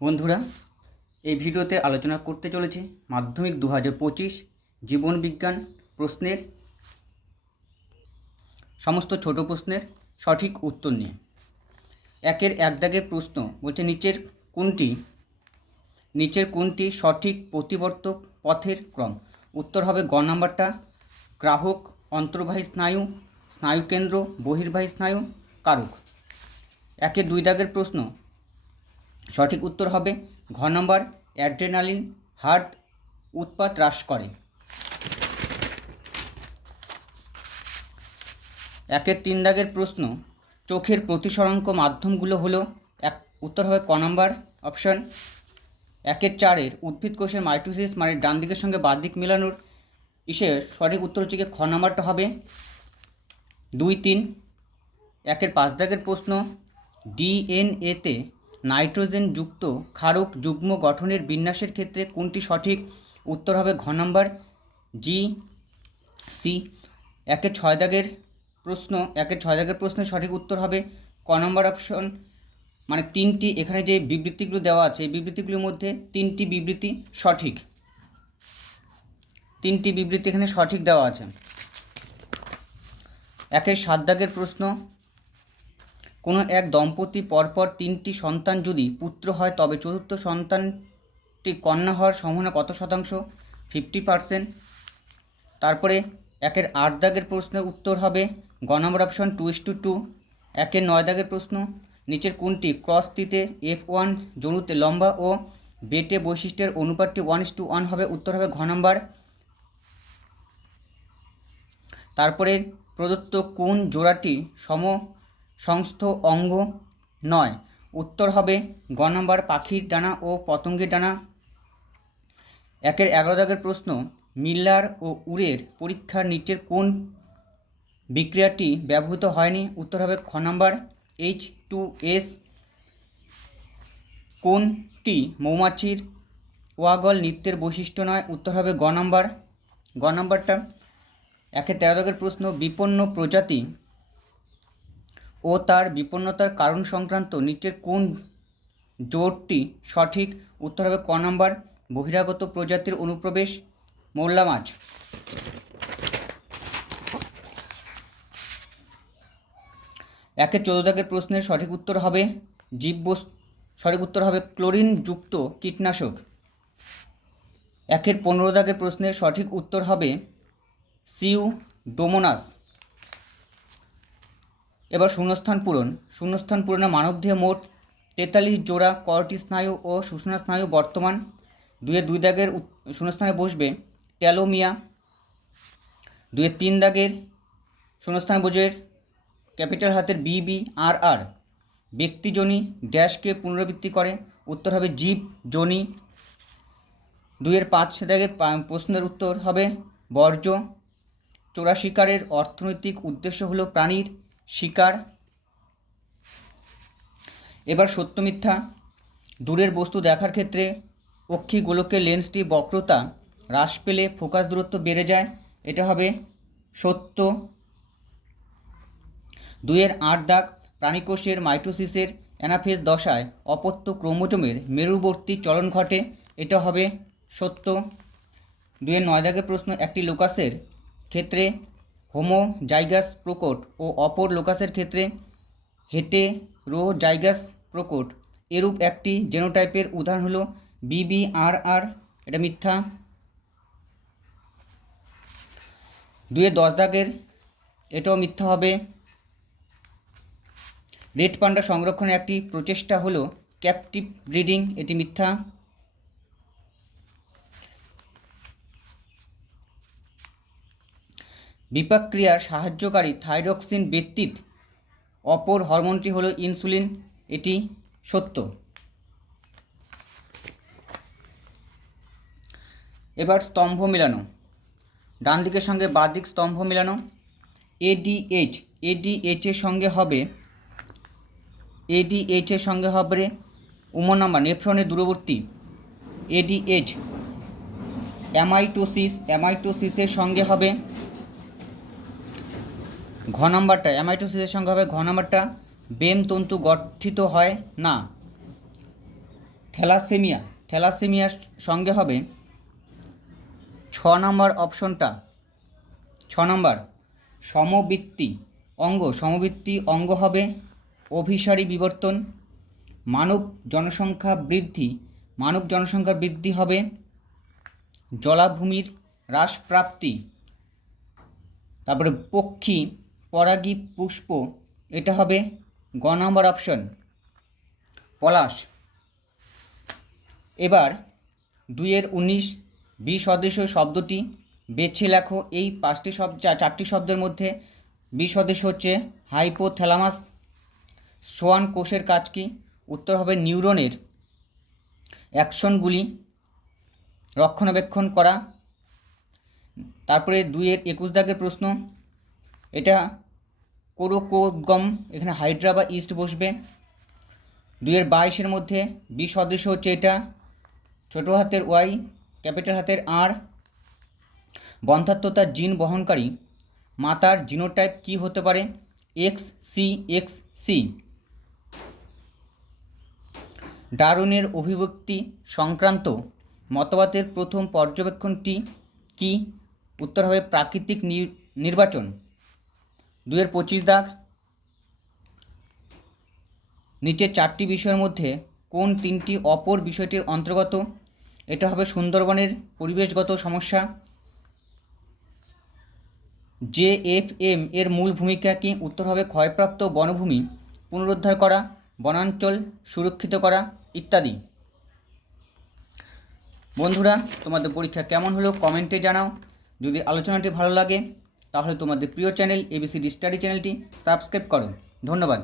বন্ধুরা, এই ভিডিওতে আলোচনা করতে চলেছি মাধ্যমিক 2025 জীবন বিজ্ঞান প্রশ্নের সমস্ত ছোট প্রশ্নের সঠিক উত্তর নিয়ে। একের এক দাগের প্রশ্ন বলছে, নিচের কোনটি সঠিক প্রতিবর্তক পথের ক্রম? উত্তর হবে গ নাম্বারটা, গ্রাহক, অন্তর্বাহী স্নায়ু, স্নায়ুকেন্দ্র, বহির্বাহী স্নায়ু, কারক। একের দুই দাগের প্রশ্ন সঠিক উত্তর হবে ঘ নম্বর, অ্যাড্রেনালিন হার্ট উৎপাত হ্রাস করে। একের তিন দাগের প্রশ্ন, চোখের প্রতিসরাঙ্ক মাধ্যমগুলো হলো উত্তর হবে ক নম্বর অপশন। একের চারের উদ্ভিদ কোষের মাইটোসিস মানে ডান দিকের সঙ্গে বাঁ দিক মেলানোর সঠিক উত্তর হচ্ছে খ নম্বরটা হবে 2-3। একের পাঁচ দাগের প্রশ্ন, ডিএনএতে নাইট্রোজেন যুক্ত ক্ষারক যুগ্ম গঠনের বিন্যাসের ক্ষেত্রে কোনটি সঠিক? উত্তর হবে ঘ নম্বর জি সি। একের ছয় দাগের প্রশ্নের সঠিক উত্তর হবে ক নম্বর অপশন, মানে তিনটি। এখানে যে বিবৃতিগুলো দেওয়া আছে এই বিবৃতিগুলির মধ্যে তিনটি বিবৃতি এখানে সঠিক দেওয়া আছে। একের সাত দাগের প্রশ্ন, কোনো এক দম্পতি পরপর তিনটি সন্তান যদি পুত্র হয় তবে চতুর্থ সন্তানটি কন্যা হওয়ার সম্ভাবনা কত শতাংশ? 50%। তারপরে একের আট দাগের প্রশ্নের উত্তর হবে গ নম্বর অপশন 2:2। একের নয় দাগের প্রশ্ন, নিচের কোনটি ক্রসটিতে F1 জনুতে লম্বা ও বেটে বৈশিষ্ট্যের অনুপাতটি 1:1 হবে? উত্তর হবে ঘ নম্বর। তারপরে প্রদত্ত কোন জোড়াটি সমসংস্থ অঙ্গ নয়? উত্তর হবে গ নম্বর, পাখির ডানা ও পতঙ্গের ডানা। একের 11 দাগের প্রশ্ন, মিলার ও উরের পরীক্ষার নিচের কোন বিক্রিয়াটি ব্যবহৃত হয়নি? উত্তর হবে খ নম্বর H2S। কোনটি মৌমাছির ওয়াগল নৃত্যের বৈশিষ্ট্য নয়? উত্তর হবে গ নম্বরটা। একের 13 দাগের প্রশ্ন, বিপন্ন প্রজাতি ও তার বিপন্নতার কারণ সংক্রান্ত নিচের কোন জোটটি সঠিক? উত্তর হবে ক নম্বর, বহিরাগত প্রজাতির অনুপ্রবেশ, মোল্লা মাছ। একের 14 দাগের প্রশ্নের সঠিক উত্তর হবে ক্লোরিন যুক্ত কীটনাশক। একের 15 দাগের প্রশ্নের সঠিক উত্তর হবে সিউডোমোনাস। এবার শূন্যস্থান পূরণে মানবদেহে মোট 43 জোড়া কর্টি স্নায়ু ও সুষুম্না স্নায়ু বর্তমান। দুই দাগের শূন্যস্থানে বসবে ট্যালোমিয়া। 3 দাগের শূন্যস্থানে বসবে ক্যাপিটাল হাতের BBRR। ব্যক্তিজনী ড্যাশকে পুনরাবৃত্তি করে? উত্তর হবে জীবজনী। 5 দাগের প্রশ্নের উত্তর হবে বর্জ্য। চোরা শিকারের অর্থনৈতিক উদ্দেশ্য হলো প্রাণীর শিকার। এবার সত্য মিথ্যা। দূরের বস্তু দেখার ক্ষেত্রে অক্ষি গোলকের লেন্সটি বক্রতা হ্রাস পেলে ফোকাস দূরত্ব বেড়ে যায়, এটা হবে সত্য। 8 দাগ, প্রাণীকোষের মাইটোসিসের অ্যানাফেজ দশায় অপত্য ক্রোমোজোমের মেরুবর্তী চলন ঘটে, এটা হবে সত্য। 9 দাগের প্রশ্ন, একটি লোকাসের ক্ষেত্রে হোমোজাইগাস প্রকট ও অপর লোকাসের ক্ষেত্রে হেটেরোজাইগাস প্রকট এরূপ একটি জেনোটাইপের উদাহরণ হলো BBRR, এটা মিথ্যা। 10 দাগের এটাও মিথ্যা হবে। রেড পান্ডা সংরক্ষণের একটি প্রচেষ্টা হলো ক্যাপটিভ ব্রিডিং, এটি মিথ্যা। বিপাক ক্রিয়ার সাহায্যকারী থাইরক্সিন ব্যতীত অপর হরমোনটি হলো ইনসুলিন, এটি সত্য। এবার স্তম্ভ মেলানো, ডান দিকের সঙ্গে বাঁ দিক স্তম্ভ মেলানো। ADH এর সঙ্গে হবে উমর নাম্বার নেফ্রনের দূরবর্তী ADH। অ্যামাইটোসিসের সঙ্গে হবে ঘ নাম্বারটা, বেম তন্তু গঠিত হয় না। থ্যালাসেমিয়ার সঙ্গে হবে 6 নম্বর অপশনটা। 6 নম্বর সমবৃত্তি অঙ্গ হবে অভিসারী বিবর্তন। মানব জনসংখ্যা বৃদ্ধি হবে জলাভূমির হ্রাসপ্রাপ্তি। তারপরে পক্ষী পরাগী পুষ্প, এটা হবে গ নম্বর অপশন পলাশ। এবার 2-19 বিসদৃশ শব্দটি বেছে লেখো। এই 4টি শব্দের মধ্যে বিসদৃশ হচ্ছে হাইপোথ্যালামাস। সোয়ান কোষের কাজ কি? উত্তর হবে নিউরনের অ্যাকশনগুলি রক্ষণাবেক্ষণ করা। তারপরে 2-21 প্রশ্ন, এটা কোরোকোগম, এখানে হাইড্রা বা ইস্ট বসবে। 2-22 মধ্যে বিসদৃশ হচ্ছে এটা ছোটো হাতের ওয়াই, ক্যাপিটাল হাতের আর। বন্ধ্যাত্মতার জিন বহনকারী মাতার জিনোটাইপ কি হতে পারে? XCXC। ডারউইনের অভিব্যক্তি সংক্রান্ত মতবাদের প্রথম পর্যবেক্ষণটি কি? উত্তর হবে প্রাকৃতিক নির্বাচন। 2-25 নিচের 4টি বিষয়ের মধ্যে কোন 3টি অপর বিষয়টির অন্তর্গত? এটা হবে সুন্দরবনের পরিবেশগত সমস্যা। JFM এর মূল ভূমিকা কি? উত্তর হবে ক্ষয়প্রাপ্ত বনভূমি পুনরুদ্ধার করা, বনাঞ্চল সুরক্ষিত করা ইত্যাদি। বন্ধুরা, তোমাদের পরীক্ষা কেমন হলো কমেন্টে জানাও। যদি আলোচনাটি ভালো লাগে তাহলে তোমাদের প্রিয় চ্যানেল ABCD স্টাডি চ্যানেলটি সাবস্ক্রাইব করো। ধন্যবাদ।